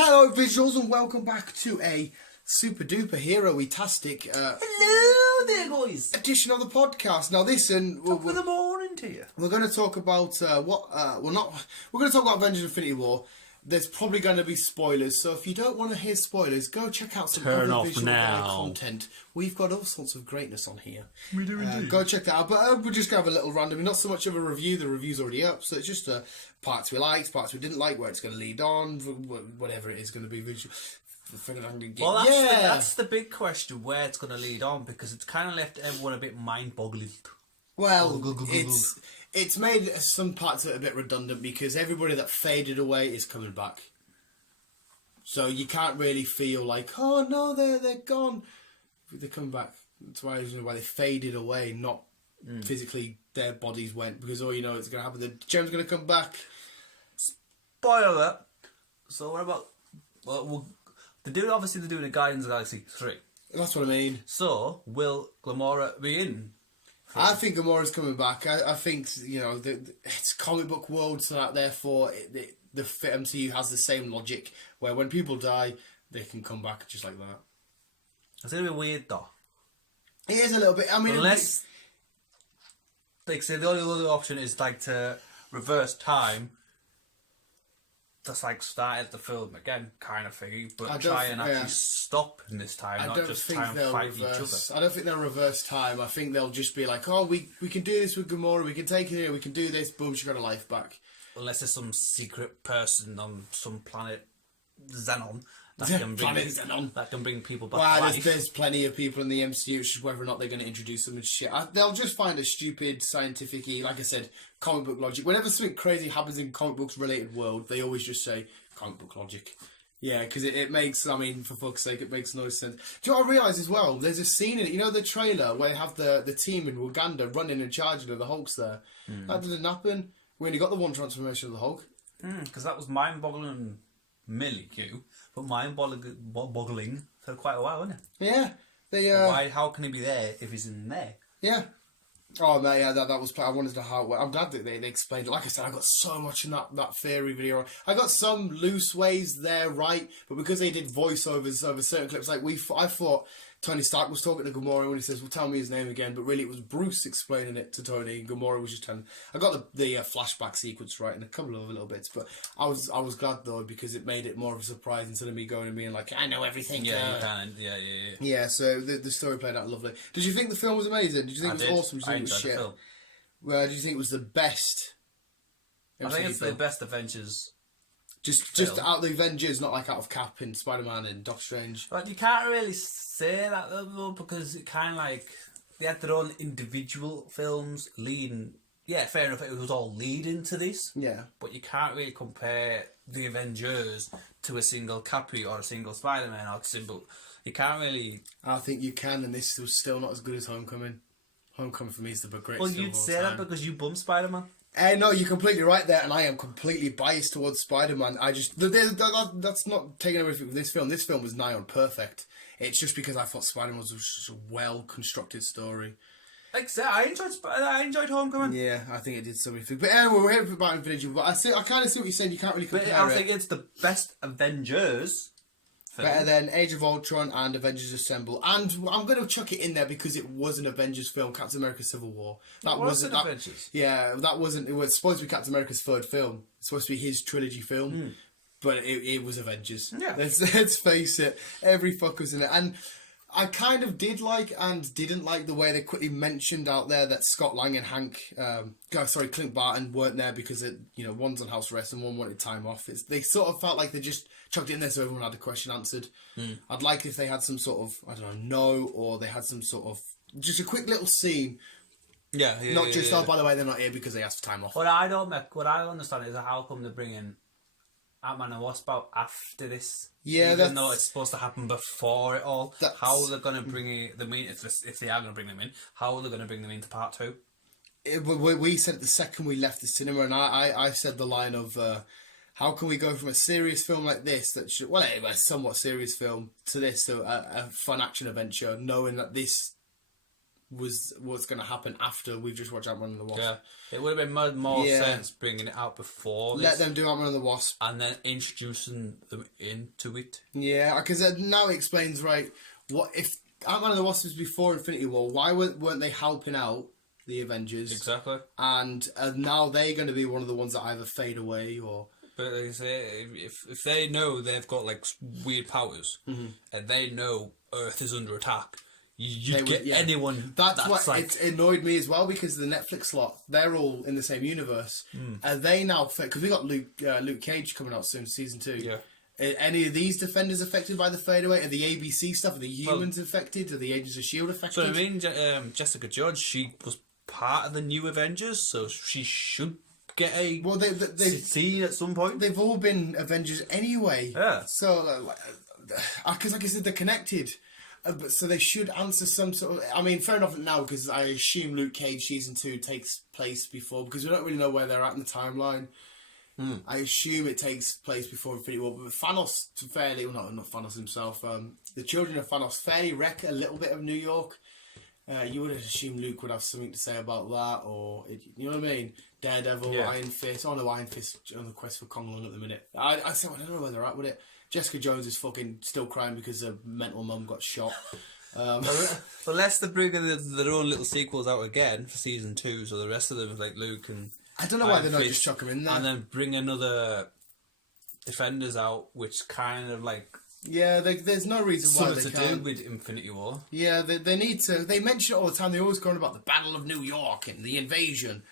Hello, visuals, and welcome back to a super duper hero-tastic Hello there, guys. edition of the podcast. Now, listen, Top of the morning to you. we're going to talk about we're going to talk about Avengers: Infinity War. There's probably going to be spoilers, so if you don't want to hear spoilers, go check out some Turn other off visual now. content. We've got all sorts of greatness on here. We do indeed. Go check that out. But we're just going to have a little random, not so much of a review. The review's already up, so it's just parts we liked, parts we didn't like, where it's going to lead on, whatever it is going to be visual. Well, that's the big question, where it's going to lead on, because it's kind of left everyone a bit mind-boggling. Well, it's made some parts of it a bit redundant because everybody that faded away is coming back. So you can't really feel like, oh no, they're gone. They're coming back. That's why they faded away, not physically their bodies went, because all you know it's going to happen. The gem's going to come back. Spoiler alert. So what about... Obviously they're doing a Guardians of the Galaxy 3. That's what I mean. So, will Gamora be in? I think Gamora's coming back. I think, it's comic book world, so that therefore the MCU has the same logic, where when people die, they can come back just like that. It's going to be weird, though. It is a little bit. I mean, unless, like, say the only other option is like to reverse time, just like start at the film again, kind of thing, but try and actually stop in this time, not just try and fight each other. I don't think they'll reverse time. I think they'll just be like, oh, we can do this with Gamora, we can take her here, we can do this, boom, she got her life back. Unless there's some secret person on some planet Xenon that can bring people back to life. There's plenty of people in the MCU, it's just whether or not they're going to introduce them and shit. They'll just find a stupid, scientific-y, like I said, comic book logic. Whenever something crazy happens in comic books related world, they always just say comic book logic. Yeah, because it makes, I mean, for fuck's sake, it makes no sense. Do you know what I realise as well? There's a scene in it, you know the trailer where they have the team in Uganda running and charging and the Hulk's there? That didn't happen. We only got the one transformation of the Hulk. Because that was mind-boggling Millie Q, but mind-boggling for quite a while, wasn't it? Yeah. How can he be there if he's in there? Yeah. Oh, man, yeah, that was... I wanted to... I'm glad that they explained it. Like I said, I got so much in that theory video. I got some loose ways there, right? But because they did voiceovers over certain clips, like I thought Tony Stark was talking to Gamora when he says, well, tell me his name again. But really, it was Bruce explaining it to Tony, and Gamora was just telling... I got the flashback sequence right and a couple of little bits, but I was glad, though, because it made it more of a surprise instead of me going and being like, I know everything. Yeah, you can. Yeah. Yeah, so the story played out lovely. Did you think the film was amazing? Did you think it was awesome? Did you think it was shit? Well, did you think it was the best? I think it's the best Avengers. Just out of the Avengers, not like out of Cap and Spider-Man and Doctor Strange. But you can't really say that though, because it kind of like they had their own individual films leading. Yeah, fair enough. It was all leading to this. Yeah, but you can't really compare the Avengers to a single Cappy or a single Spider-Man or a single. You can't really. I think you can, and this was still not as good as Homecoming. Homecoming for me is the greatest. Well, you'd say that because you bum Spider-Man. No, you're completely right there, and I am completely biased towards Spider-Man. That's not taking away from this film. This film was nigh on perfect. It's just because I thought Spider-Man was such a well-constructed story. Like I said, I enjoyed Homecoming. Yeah, I think it did so many things. But anyway, we're here about Infinity War. But I kind of see what you're saying. You can't really compare But I think it's the best Avengers film. Better than Age of Ultron and Avengers Assemble. And I'm going to chuck it in there because it was an Avengers film, Captain America Civil War. That wasn't Avengers. Yeah, that wasn't. It was supposed to be Captain America's third film. It's supposed to be his trilogy film. But it was Avengers. Yeah. Let's face it. Every fuck was in it. And I kind of did like and didn't like the way they quickly mentioned out there that Scott Lang and Clint Barton weren't there because one's on house arrest and one wanted time off. They sort of felt like they just chucked it in there so everyone had a question answered. I'd like if they had some sort of, I don't know, or they had some sort of, just a quick little scene. Not just, by the way, they're not here because they asked for time off. What I don't understand is how come they're bringing Ant-Man and Wasp out after this? Yeah, even though it's supposed to happen before it all. How are they going to bring them in, if they are going to bring them in, how are they going to bring them into part 2? We said it the second we left the cinema, and I said the line of, how can we go from a serious film like this, a somewhat serious film, to this, a fun action adventure, knowing that this what's going to happen after we've just watched Ant-Man and the Wasp. Yeah, it would have been more sense bringing it out before. Let them do Ant-Man and the Wasp, and then introducing them into it. Yeah, because now it explains what if Ant-Man and the Wasp was before Infinity War? Why weren't they helping out the Avengers? Exactly. And now they're going to be one of the ones that either fade away or. But like I say, if they know they've got like weird powers and they know Earth is under attack, you'd get anyone. That's what it annoyed me as well, because the Netflix lot, they're all in the same universe. Are they now? Because we got Luke Cage coming out soon, season 2. Yeah. Are any of these Defenders affected by the fade away? Are the ABC stuff? Are the humans affected? Are the Agents of Shield affected? So I mean, Jessica Judge, she was part of the New Avengers, so she should get a scene at some point. They've all been Avengers anyway. Yeah. So, because like I said, they're connected. So they should answer some sort of. I mean, fair enough now, because I assume Luke Cage season 2 takes place before, because we don't really know where they're at in the timeline. I assume it takes place before Infinity War, but Thanos fairly, well, not Thanos himself. The children of Thanos fairly wreck a little bit of New York. You would assume Luke would have something to say about that, or you know what I mean? Daredevil, Iron Fist. Oh no, Iron Fist on the quest for Kong Lung at the minute. I don't know where they're at with it. Jessica Jones is fucking still crying because her mental mum got shot. Unless they're bringing their own little sequels out again for season 2, so the rest of them, like Luke and I don't know why they're not just chuck them in there, and then bring another Defenders out, which kind of like there's no reason why they can't. Something to do with Infinity War. Yeah, they need to. They mention it all the time. They always go on about the Battle of New York and the invasion.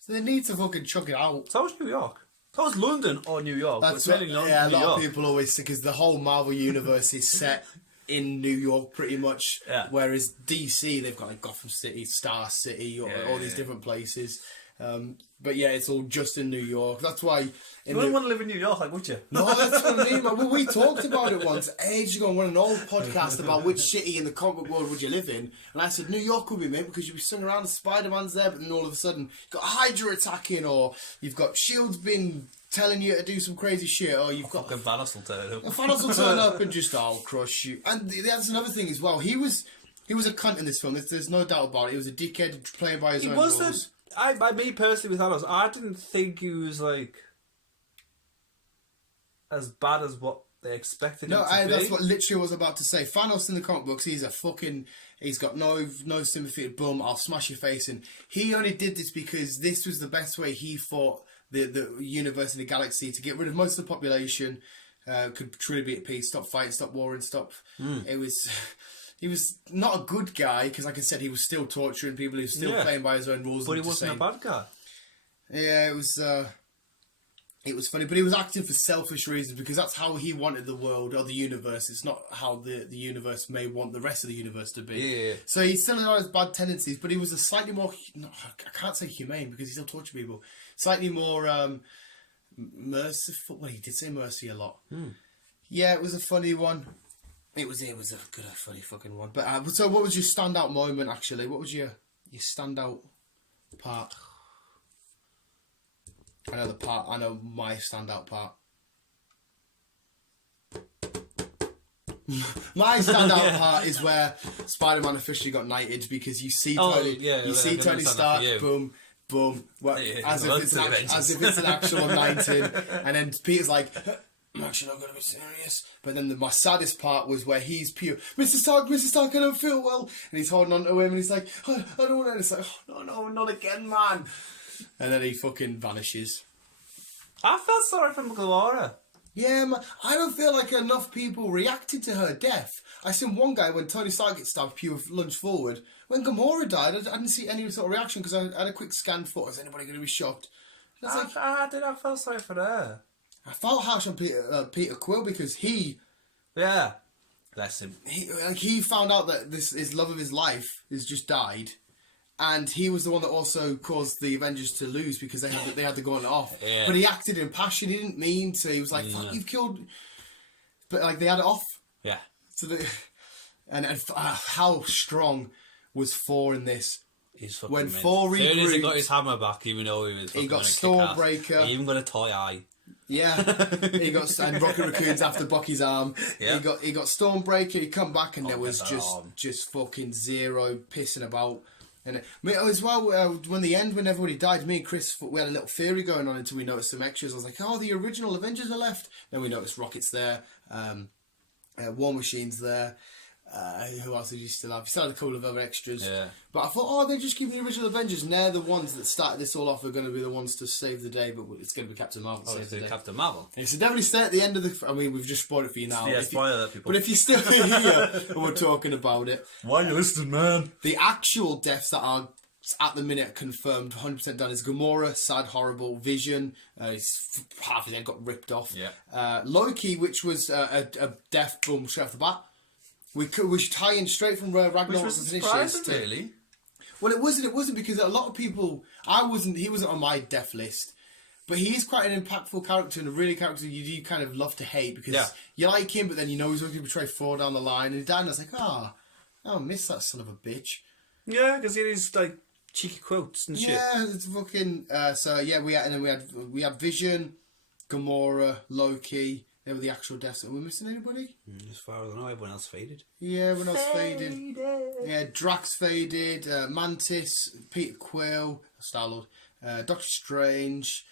So they need to fucking chuck it out. So was New York. So was London or New York. That's what, a lot of people always say, because the whole Marvel universe is set in New York pretty much. Yeah. Whereas DC, they've got like Gotham City, Star City, all these different places. But yeah, it's all just in New York. That's why. You wouldn't want to live in New York, like, would you? No, that's what I mean. Well, we talked about it once ages ago on an old podcast about which city in the comic world would you live in, and I said New York would be mate, because you'd be swinging around, Spider-Man's there, but then all of a sudden you've got Hydra attacking, or you've got Shield's been telling you to do some crazy shit, or you've got Thanos will turn up. Thanos will turn up and just crush you. And that's another thing as well. He was a cunt in this film. There's no doubt about it. He was a dickhead playing by his own rules. By me personally with Thanos, I didn't think he was like as bad as what they expected him to be. That's what literally I was about to say. Thanos in the comic books, he's got no sympathy. Boom, I'll smash your face in. He only did this because this was the best way he thought the universe and the galaxy to get rid of most of the population, could truly be at peace, stop fighting, stop warring, stop. He was not a good guy, because like I said, he was still torturing people. He was still playing by his own rules. But he wasn't a bad guy. Yeah, it was funny, but he was acting for selfish reasons, because that's how he wanted the world or the universe. It's not how the universe may want the rest of the universe to be. Yeah. So he still had his bad tendencies, but he was a slightly more, I can't say humane, because he still tortured people. Slightly more merciful. Well, he did say mercy a lot. Yeah, it was a funny one. It was a good, funny fucking one. But so, what was your standout moment? Actually, what was your standout part? I know my standout part. My standout part is where Spider-Man officially got knighted, because you see Tony, Tony Stark, boom, boom, as if it's an actual knighting, and then Peter's like, I'm actually not going to be serious. But then my saddest part was where he's pure, Mr. Stark, I don't feel well. And he's holding on to him and he's like, I don't want to. And it's like, oh, no, not again, man. And then he fucking vanishes. I felt sorry for Gamora. Yeah, man. I don't feel like enough people reacted to her death. I seen one guy, when Tony Stark gets stabbed, pure lunge forward. When Gamora died, I didn't see any sort of reaction, because I had a quick scan for, is anybody going to be shocked? I felt sorry for her. I felt harsh on Peter Quill, because bless him. He found out that his love of his life has just died, and he was the one that also caused the Avengers to lose, because they had to go on it off. Yeah. But he acted in passion. He didn't mean to. He was like, "Fuck, you've killed," but like they had it off. Yeah. So how strong was Thor in this? When Thor regrouped, he got his hammer back, even though he got Stormbreaker. He even got a toy eye. Yeah, he got and Rocket Raccoon's after Bucky's arm. Yeah. He got Stormbreaker. He come back and there was arm. just fucking zero pissing about. And as well, when everybody died, me and Chris, we had a little theory going on until we noticed some extras. I was like, oh, the original Avengers are left. Then we noticed Rocket's there, War Machine's there. Who else did you still have? You still had a couple of other extras. Yeah. But I thought, oh, they're just keeping the original Avengers, and they're the ones that started this all off are going to be the ones to save the day, but it's going to be Captain Marvel. Oh, it's Captain Marvel. And so definitely stay at the end of the... I mean, we've just spoiled it for you now. Yeah, spoiler that, people. But if you're still here and we're talking about it... Why are you listening, man? The actual deaths that are at the minute confirmed 100% done is Gamora, Sad Horrible, Vision, half his head got ripped off. Yeah. Loki, which was a death boom straight off the bat. We should tie in straight from Ragnarok. Which was surprising, really. Well, it wasn't because a lot of people... He wasn't on my death list. But he is quite an impactful character and a really character you kind of love to hate because you like him, but then you know he's going to betray Thor down the line. And he died and I was like, I miss that son of a bitch. Yeah, because he is like cheeky quotes and shit. Yeah, it's fucking... we had Vision, Gamora, Loki... They were the actual deaths. Are we missing anybody? As far as I know, everyone else faded. Yeah, everyone else faded. Yeah, Drax faded, Mantis, Peter Quill, Star-Lord, Doctor Strange,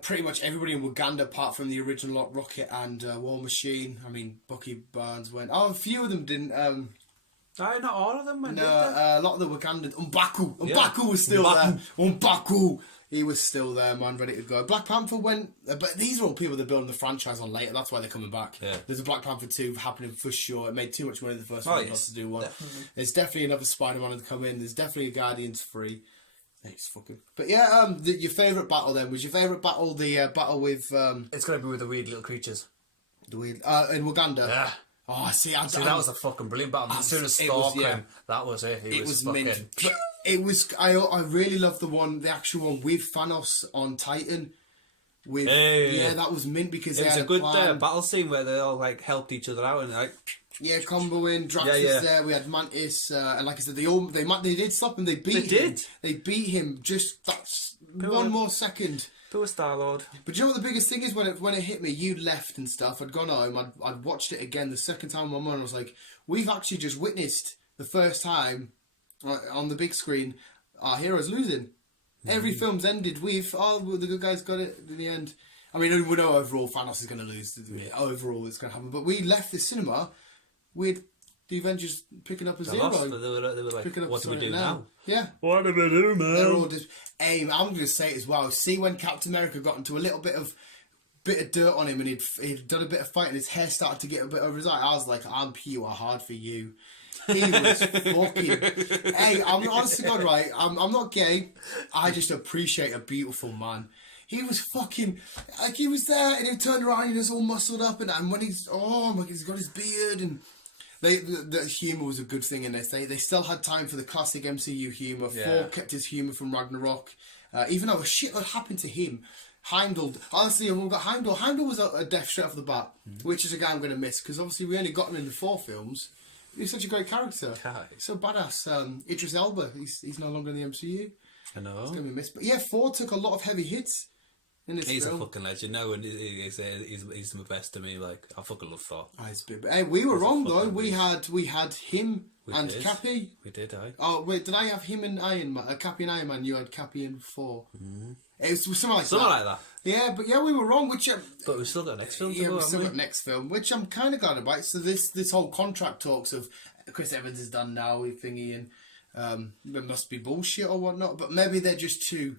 pretty much everybody in Wakanda apart from the original Rocket and War Machine. I mean, Bucky Barnes went. Oh, a few of them didn't. Not all of them went. No, a lot of the Wakandan. M'Baku was still there. M'Baku. He was still there, man, ready to go. Black Panther went... but these are all people they're building the franchise on later. That's why they're coming back. Yeah. There's a Black Panther 2 happening for sure. It made too much money the first one not to do one. Definitely. There's definitely another Spider-Man to come in. There's definitely a Guardians 3. It's fucking... But yeah, your favourite battle then? Was your favourite battle the battle with... It's going to be with the weird little creatures. The weird... in Uganda? Yeah. Oh, see, that was a fucking brilliant battle. As soon as Thor came, that was it. It was fucking... mint. But it was... I really loved the actual one with Thanos on Titan. Yeah, that was mint because it was a good battle scene where they all like helped each other out and like... Yeah, combo in, Drax was there, we had Mantis, and like I said, they did stop him, they beat him. They beat him, just one more second. Poor Star-Lord. But you know what the biggest thing is? When it hit me, you left and stuff, I'd gone home, I'd watched it again the second time my mum was like, we've actually just witnessed the first time on the big screen our heroes losing. Every film's ended with, the good guys got it in the end. I mean, we know overall Thanos is going to lose. Overall it's going to happen. But we left the cinema with the Avengers picking up a zero. They were like, what do we do now? Yeah. What do we do, man? They're all just... I'm going to say it as well. See when Captain America got into a little bit of dirt on him and he'd done a bit of fighting, his hair started to get a bit over his eye. I was like, I'm pure hard for you. He was fucking... I'm honest to God, right? I'm not gay. I just appreciate a beautiful man. He was fucking... Like, he was there and he turned around and he was all muscled up and when he's... Oh, my God, he's got his beard and... The humour was a good thing in this. They still had time for the classic MCU humour. Yeah. Thor kept his humour from Ragnarok. Even though a shitload happened to him. Heimdall, honestly, we've got Heimdall. Heimdall was a death straight off the bat, which is a guy I'm going to miss because obviously we only got him in the 4 films. He's such a great character. So badass. Idris Elba, he's no longer in the MCU. I know. He's going to be missed. But yeah, Thor took a lot of heavy hits. He's a fucking legend. No, and he's the best to me. Like, I fucking love Thor. Hey, we were wrong though. We had him and Cappy. We did, Oh wait, did I have him and Iron Man? Cappy and Iron Man. You had Cappy and Thor. It was something like that. Yeah, but yeah, we were wrong. But we've still got next film. We've still got next film, which I'm kind of glad about. So this whole contract talks of Chris Evans is done now with thingy, and it must be bullshit or whatnot. But maybe they're just too.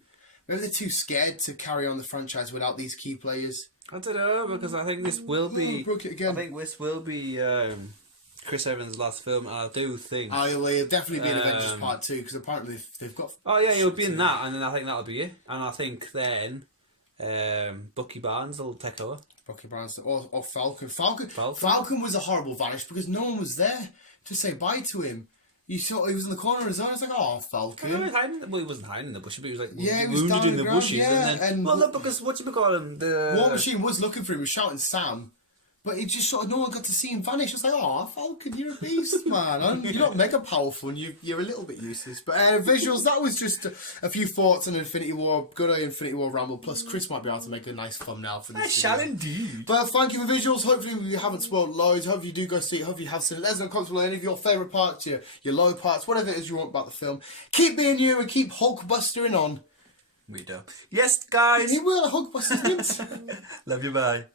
Maybe they're too scared to carry on the franchise without these key players. I don't know, because I think this will be... broke it again. I think this will be Chris Evans' last film, and I do think... It'll definitely be an Avengers Part 2, because apparently they've got... Oh yeah, he'll be in that, and then I think that'll be it. And I think then Bucky Barnes will take over. Bucky Barnes, or Falcon. Falcon was a horrible vanish, because no one was there to say bye to him. You saw he was in the corner of his own. I was like, "Oh, Falcon." He wasn't hiding in the bushes, but he was like wounded in the bushes. Yeah, and then, well, look, because what you call him, the War Machine was looking for him. He was shouting Sam, But it just sort of, no one got to see him vanish. It's like, oh, Falcon, you're a beast, man. You're not mega powerful, and you're a little bit useless. But visuals, that was just a few thoughts on Infinity War. Good old Infinity War ramble. Plus, Chris might be able to make a nice thumbnail for this. I shall indeed. But thank you for visuals. Hopefully, we haven't spoiled loads. Hopefully, you do go see it. Hopefully, you have seen it. Let us know in the comments below any of your favourite parts, your low parts, whatever it is you want about the film. Keep being you and keep Hulkbustering on. We do. Yes, guys. He will, Hulkbusters. Love you, bye.